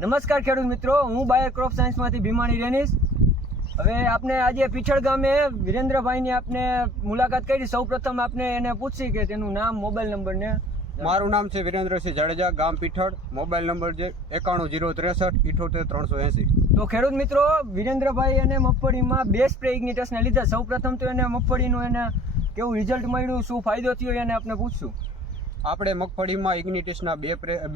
નમસ્કાર ખેડૂત મિત્રો, હું બાયર ક્રોપ સાયન્સમાંથી ભીમાણી રેનીશ. હવે આપણે આજે પીછળ ગામે વિરેન્દ્રભાઈની આપણે મુલાકાત કરી. સૌપ્રથમ આપણે એને પૂછી કે તેનું નામ, મોબાઈલ નંબર ને. મારું નામ છે વિરેન્દ્રસિંહ જાડેજા, ગામ પીઠળ. મોબાઈલ નંબર છે 91 063 78 380. તો ખેડૂત મિત્રો, વિરેન્દ્રભાઈ એને મગફળીમાં બે સ્પ્રે ઇગ્નિટસને લીધા. સૌપ્રથમ તો એને મગફળીનું એને કેવું રિઝલ્ટ મળ્યું, શું ફાયદો થયો એને આપણે પૂછશું. આપણે મગફળીમાં ઇગ્નિટસના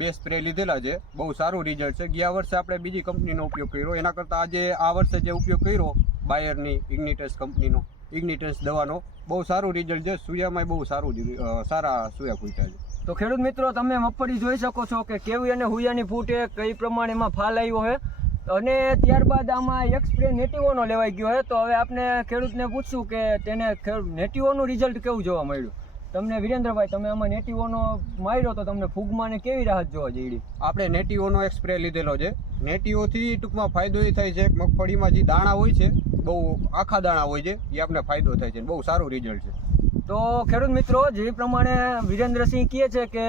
બે સ્પ્રે લીધેલા છે. બહુ સારું રિઝલ્ટ છે. ગયા વર્ષે આપણે બીજી કંપનીનો ઉપયોગ કર્યો, એના કરતાં આજે આ વર્ષે જે ઉપયોગ કર્યો બાયરની ઇગ્નિટસ કંપનીનો, ઇગ્નિટસ દવાનો, બહુ સારું રિઝલ્ટ છે. સુયામાં બહુ સારા સુયા ફૂટ્યા છે. તો ખેડૂત મિત્રો, તમે મગફળી જોઈ શકો છો કે કેવી અને હુયાની ફૂટે, કઈ પ્રમાણે એમાં ફાલ આવ્યો છે. અને ત્યારબાદ આમાં એક સ્પ્રે નેટિવોનો લેવાઈ ગયો છે. તો હવે આપણે ખેડૂતને પૂછશું કે તેને નેટિવોનું રિઝલ્ટ કેવું જોવા મળ્યું. તમને વિરેન્દ્રભાઈ, તમે આમાં નેટિવોનો માર્યો તો તમને ફૂગમાં ને કેવી રાહત જોવા જઈ? આપણે નેટિવોનો એક સ્પ્રે લીધેલો છે. નેટિવોથી ટૂંકમાં ફાયદો એ થાય છે કે મગફળીમાં જે દાણા હોય છે, બહુ આખા દાણા હોય છે, એ આપણે ફાયદો થાય છે. બહુ સારું રિઝલ્ટ છે. તો ખેડૂત મિત્રો, જે પ્રમાણે વિરેન્દ્રસિંહ કહે છે કે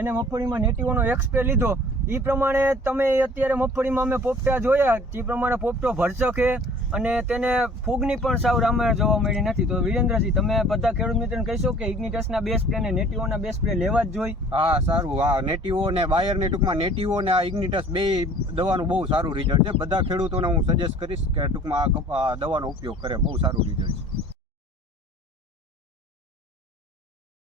એને મગફળીમાં નેટિવોનો એક સ્પ્રે લીધો, એ પ્રમાણે તમે અત્યારે મગફળીમાં અમે પોપટા જોયા, તે પ્રમાણે પોપટો ભરચકે અને તેને ફૂગની પણ સાવ રામાયણ જોવા મળી નથી. તો વિરેન્દ્રસિંહ, તમે બધા ખેડૂત મિત્રોને કહીશો કે ઇગ્નિટસના બે સ્પ્રે અને નેટિવોના બે સ્પ્રે લેવા જ જોઈએ? હા, સારું. હા, નેટિવો ને બાયરને ટૂંકમાં નેટિવો ને આ ઇગ્નિટસ બે દવાનું બહુ સારું રિઝલ્ટ છે. બધા ખેડૂતોને હું સજેસ્ટ કરીશ કે ટૂંકમાં આ દવાનો ઉપયોગ કરે. બહુ સારું રિઝલ્ટ છે.